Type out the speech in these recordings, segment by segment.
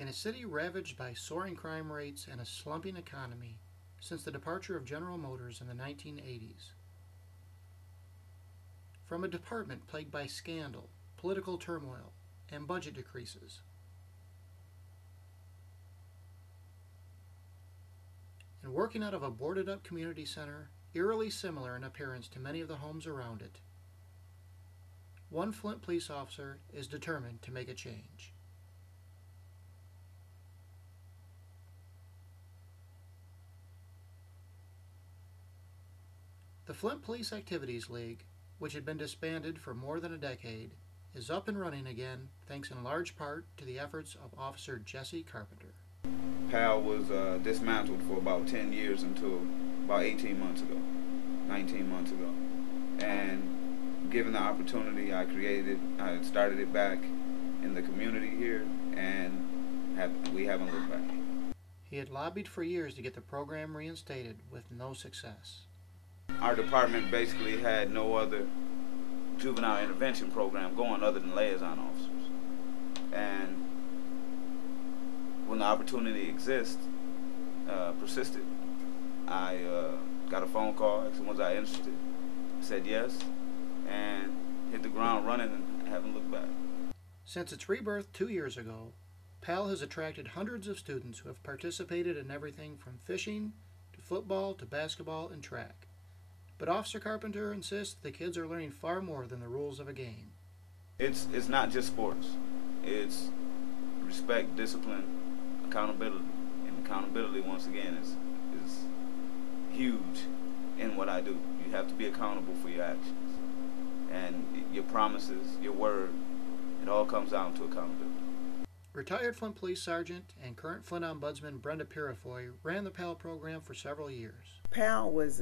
In a city ravaged by soaring crime rates and a slumping economy since the departure of General Motors in the 1980s. From a department plagued by scandal, political turmoil, and budget decreases. And working out of a boarded-up community center, eerily similar in appearance to many of the homes around it, one Flint police officer is determined to make a change. The Flint Police Activities League, which had been disbanded for more than a decade, is up and running again thanks in large part to the efforts of Officer Jesse Carpenter. P.A.L was dismantled for about 10 years until about 18 months ago, 19 months ago. And given the opportunity, I started it back in the community here, and we haven't looked back. He had lobbied for years to get the program reinstated with no success. Our department basically had no other juvenile intervention program going other than liaison officers. And when the opportunity persisted, I got a phone call, asked was I interested. I said yes, and hit the ground running and haven't looked back. Since its rebirth 2 years ago, P.A.L has attracted hundreds of students who have participated in everything from fishing to football to basketball and track. But Officer Carpenter insists the kids are learning far more than the rules of a game. It's not just sports. It's respect, discipline, accountability. And accountability, once again, is huge in what I do. You have to be accountable for your actions. And your promises, your word, it all comes down to accountability. Retired Flint Police Sergeant and current Flint Ombudsman Brenda Purifoy ran the P.A.L program for several years. P.A.L is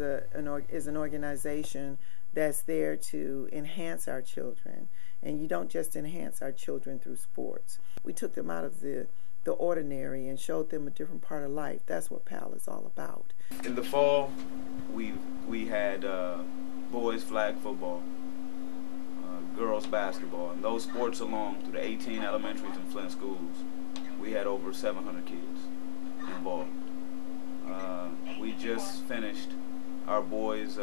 an organization that's there to enhance our children. And you don't just enhance our children through sports. We took them out of the ordinary and showed them a different part of life. That's what P.A.L is all about. In the fall, we had boys flag football, girls basketball, and those sports along through the 18 elementaries and Flint schools, we had over 700 kids involved. We just finished our boys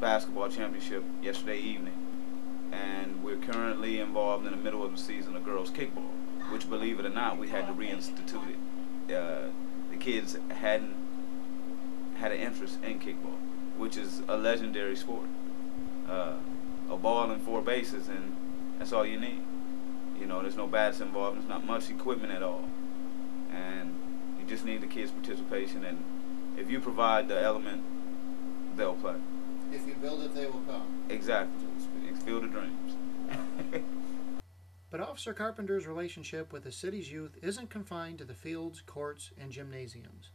basketball championship yesterday evening, and we're currently involved in the middle of the season of girls kickball, which, believe it or not, we had to reinstitute it. The kids hadn't had an interest in kickball, which is a legendary sport. A ball and 4 bases, and that's all you need. You know, there's no bats involved, there's not much equipment at all. And you just need the kids' participation, and if you provide the element, they'll play. If you build it, they will come. Exactly. Field of dreams. But Officer Carpenter's relationship with the city's youth isn't confined to the fields, courts, and gymnasiums.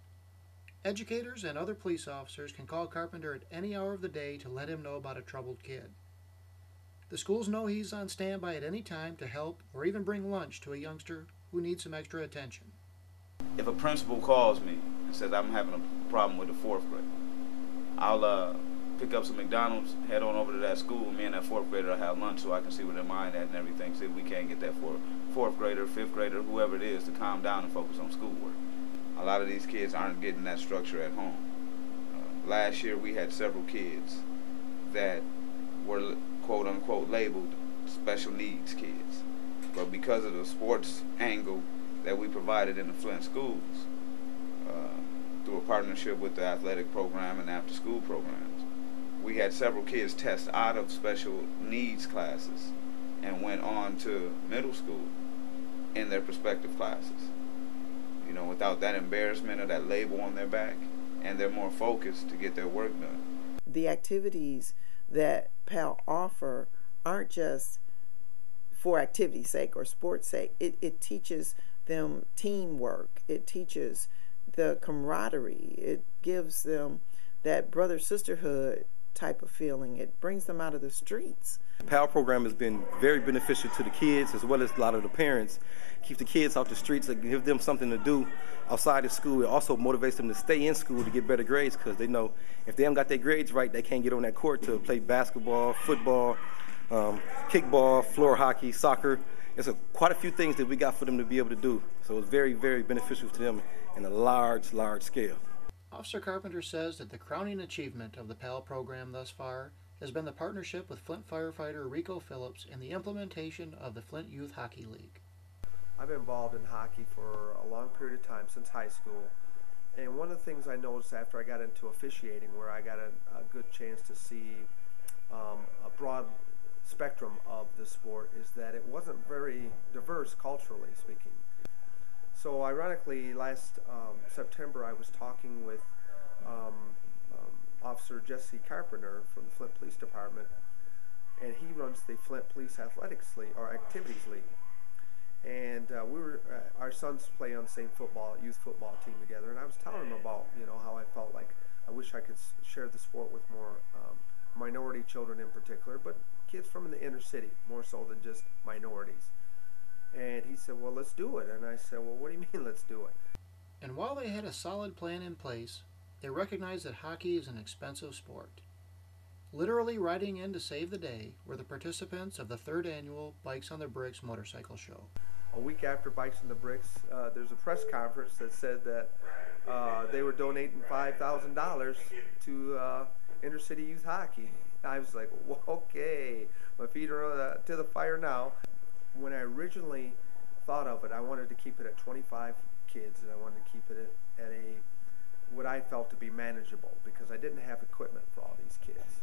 Educators and other police officers can call Carpenter at any hour of the day to let him know about a troubled kid. The schools know he's on standby at any time to help or even bring lunch to a youngster who needs some extra attention. If a principal calls me and says I'm having a problem with the 4th grade, I'll pick up some McDonald's, head on over to that school, and me and that 4th grader will have lunch so I can see where their mind at and everything, see if we can't get that 4th grader, 5th grader, whoever it is, to calm down and focus on schoolwork. A lot of these kids aren't getting that structure at home. Last year we had several kids that were quote-unquote labeled special needs kids. But because of the sports angle that we provided in the Flint schools, through a partnership with the athletic program and after-school programs, we had several kids test out of special needs classes and went on to middle school in their respective classes. You know, without that embarrassment or that label on their back, and they're more focused to get their work done. The activities that P.A.L offer aren't just for activity's sake or sports sake. It teaches them teamwork. It teaches the camaraderie. It gives them that brother-sisterhood type of feeling. It brings them out of the streets. P.A.L program has been very beneficial to the kids as well as a lot of the parents. Keep the kids off the streets and give them something to do outside of school. It also motivates them to stay in school to get better grades, because they know if they haven't got their grades right, they can't get on that court to play basketball, football, kickball, floor hockey, soccer. it's quite a few things that we got for them to be able to do. So it's very, very beneficial to them in a large scale. Officer Carpenter says that the crowning achievement of the P.A.L program thus far has been the partnership with Flint Firefighter Rico Phillips in the implementation of the Flint Youth Hockey League. I've been involved in hockey for a long period of time, since high school. And one of the things I noticed after I got into officiating, where I got a good chance to see a broad spectrum of the sport, is that it wasn't very diverse culturally speaking. So ironically, last September I was talking with Officer Jesse Carpenter from the Flint Police Department, and he runs the Flint Police Athletics League, or Activities League. And our sons play on the same youth football team together, and I was telling him about, how I felt like I wish I could share the sport with more minority children in particular, but kids from the inner city, more so than just minorities. And he said, well, let's do it. And I said, well, what do you mean, let's do it? And while they had a solid plan in place, they recognized that hockey is an expensive sport. Literally riding in to save the day were the participants of the 3rd annual Bikes on the Bricks motorcycle show. A week after Bikes on the Bricks, there's a press conference that said that they were donating $5,000 to inner city youth hockey. I was like, well, okay, my feet are to the fire now. When I originally thought of it, I wanted to keep it at 25 kids, and I wanted to keep it at what I felt to be manageable, because I didn't have equipment for all these kids.